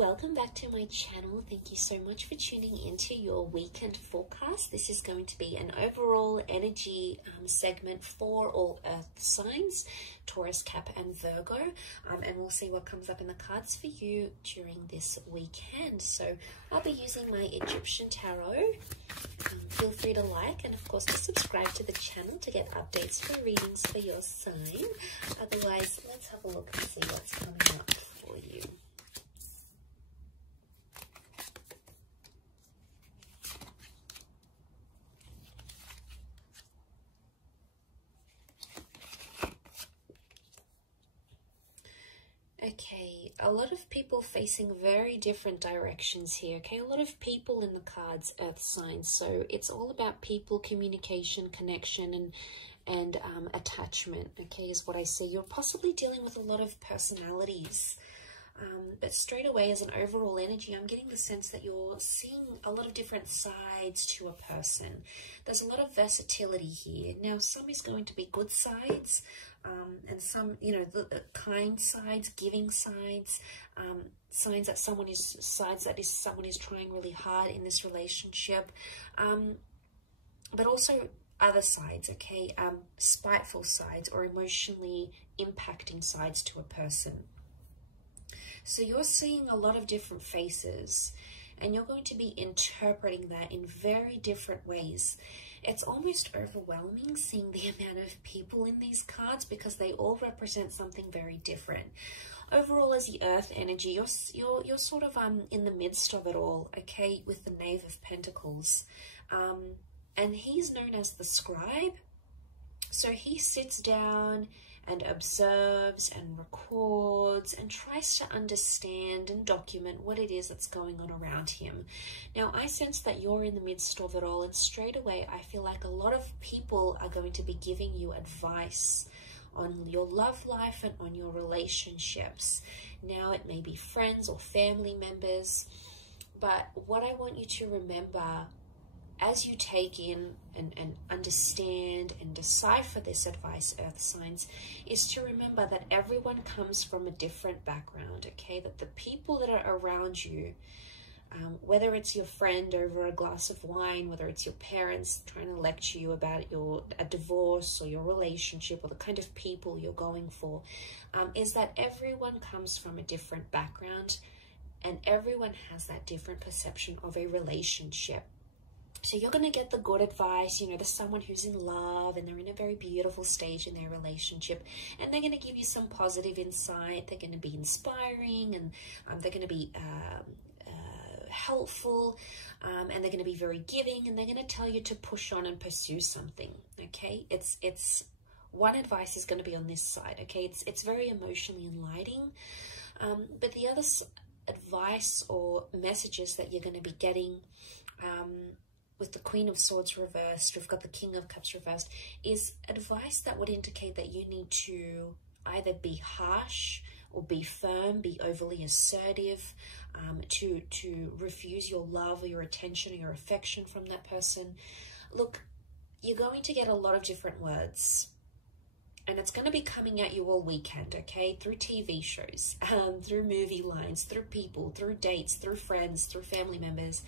welcome back to my channel. Thank you so much for tuning into your weekend forecast. This is going to be an overall energy segment for all earth signs, Taurus, Cap and Virgo, and we'll see what comes up in the cards for you during this weekend. So I'll be using my Egyptian tarot. Feel free to like and of course to subscribe to the channel to get updates for readings for your sign. Otherwise, let's have a look and see what's coming up for you. Okay, a lot of people facing very different directions here. Okay, a lot of people in the cards, earth signs. So it's all about people, communication, connection, and attachment. Okay, is what I see. You're possibly dealing with a lot of personalities. But straight away, as an overall energy, I'm getting the sense that you're seeing a lot of different sides to a person. There's a lot of versatility here. Now, some is going to be good sides, and some, you know, the kind sides, giving sides, signs that someone is trying really hard in this relationship, but also other sides, okay, spiteful sides or emotionally impacting sides to a person. So you're seeing a lot of different faces and you're going to be interpreting that in very different ways. It's almost overwhelming seeing the amount of people in these cards because they all represent something very different. Overall, as the earth energy, you're sort of in the midst of it all, okay, with the Knave of Pentacles. And he's known as the scribe. So he sits down and observes and records and tries to understand and document what it is that's going on around him. Now, I sense that you're in the midst of it all, and straight away I feel like a lot of people are going to be giving you advice on your love life and on your relationships. Now, it may be friends or family members, but what I want you to remember as you take in and understand and decipher this advice, earth signs, is to remember that everyone comes from a different background, okay? That the people that are around you, whether it's your friend over a glass of wine, whether it's your parents trying to lecture you about a divorce or your relationship or the kind of people you're going for, is that everyone comes from a different background and everyone has that different perception of a relationship. So you're going to get the good advice, you know, there's someone who's in love and they're in a very beautiful stage in their relationship, and they're going to give you some positive insight. They're going to be inspiring, and they're going to be helpful, and they're going to be very giving, and they're going to tell you to push on and pursue something, okay? It's one advice is going to be on this side, okay? It's very emotionally enlightening, but the other advice or messages that you're going to be getting, with the Queen of Swords reversed, we've got the King of Cups reversed, is advice that would indicate that you need to either be harsh or be firm, be overly assertive, to refuse your love or your attention or your affection from that person. Look, you're going to get a lot of different words, and it's going to be coming at you all weekend, okay? Through TV shows, through movie lines, through people, through dates, through friends, through family members.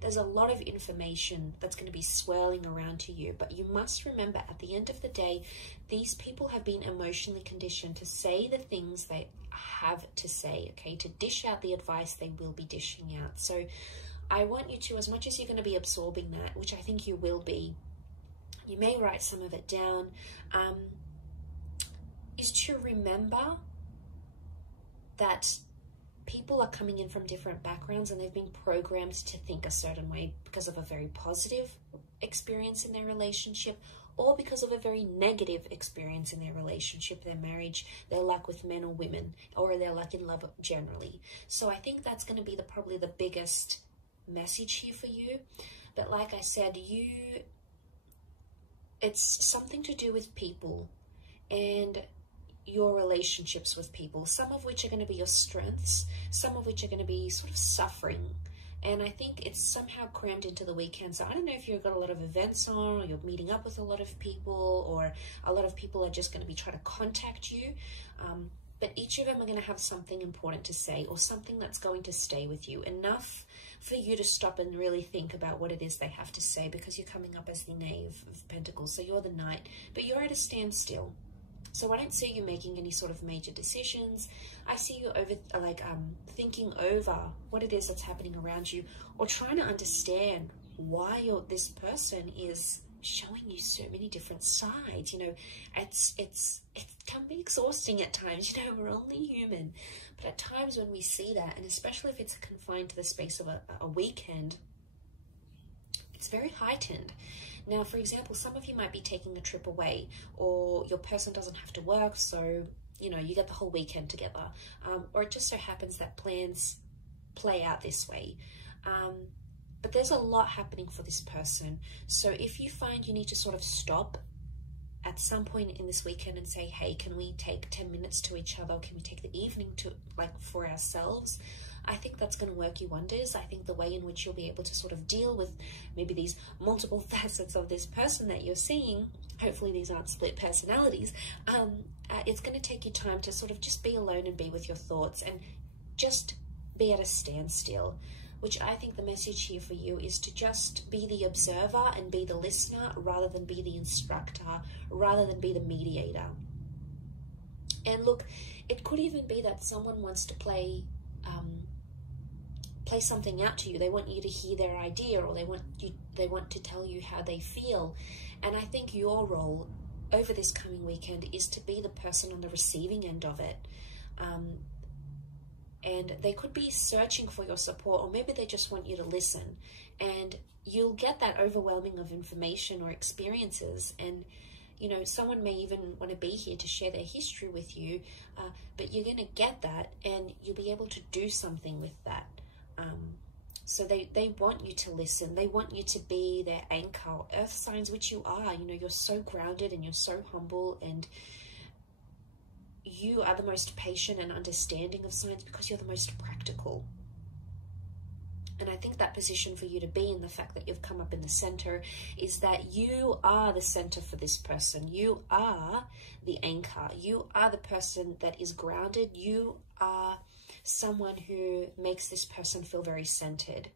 There's a lot of information that's going to be swirling around to you, but you must remember at the end of the day, these people have been emotionally conditioned to say the things they have to say, okay? To dish out the advice they will be dishing out. So I want you to, as much as you're going to be absorbing that, which I think you will be, you may write some of it down, is to remember that people are coming in from different backgrounds and they've been programmed to think a certain way because of a very positive experience in their relationship or because of a very negative experience in their relationship, their marriage, their luck with men or women, or their luck in love generally. So I think that's going to be probably the biggest message here for you. But like I said, it's something to do with people and your relationships with people, some of which are going to be your strengths, some of which are going to be sort of suffering. And I think it's somehow crammed into the weekend. So I don't know if you've got a lot of events on, or you're meeting up with a lot of people, or a lot of people are just going to be trying to contact you. but each of them are going to have something important to say, or something that's going to stay with you, enough for you to stop and really think about what it is they have to say, because you're coming up as the Knave of Pentacles, so you're the Knight, but you're at a standstill. So I don't see you making any sort of major decisions. I see you thinking over what it is that's happening around you, or trying to understand why this person is showing you so many different sides. You know, it can be exhausting at times. You know, we're only human, but at times when we see that, and especially if it's confined to the space of a weekend, it's very heightened. Now, for example, some of you might be taking a trip away, or your person doesn't have to work, so, you know, you get the whole weekend together. Or it just so happens that plans play out this way. But there's a lot happening for this person. So if you find you need to sort of stop at some point in this weekend and say, hey, can we take 10 minutes to each other? Can we take the evening to, for ourselves? I think that's going to work you wonders. I think the way in which you'll be able to sort of deal with maybe these multiple facets of this person that you're seeing, hopefully these aren't split personalities, it's going to take you time to sort of just be alone and be with your thoughts and just be at a standstill, which I think the message here for you is to just be the observer and be the listener, rather than be the instructor, rather than be the mediator. And look, it could even be that someone wants to play something out to you. They want you to hear their idea, or they want to tell you how they feel. And I think your role over this coming weekend is to be the person on the receiving end of it. And they could be searching for your support, or maybe they just want you to listen. And you'll get that overwhelming of information or experiences. And, you know, someone may even want to be here to share their history with you, but you're going to get that, and you'll be able to do something with that. So they want you to listen. They want you to be their anchor. Earth signs, which you are, you know, you're so grounded and you're so humble, and you are the most patient and understanding of signs because you're the most practical. And I think that position for you to be in, the fact that you've come up in the center, is that you are the center for this person. You are the anchor. You are the person that is grounded. You are someone who makes this person feel very centered.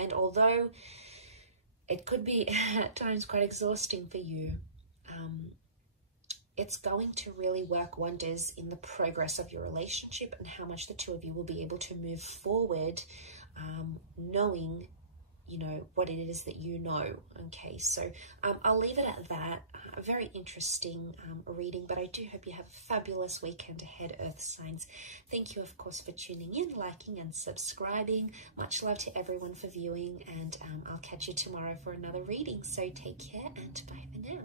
And although it could be at times quite exhausting for you, it's going to really work wonders in the progress of your relationship and how much the two of you will be able to move forward, knowing, you know, what it is that you know. Okay, so I'll leave it at that. A very interesting reading, but I do hope you have a fabulous weekend ahead, Earth signs. Thank you, of course, for tuning in, liking and subscribing. Much love to everyone for viewing, and I'll catch you tomorrow for another reading. So take care, and bye for now.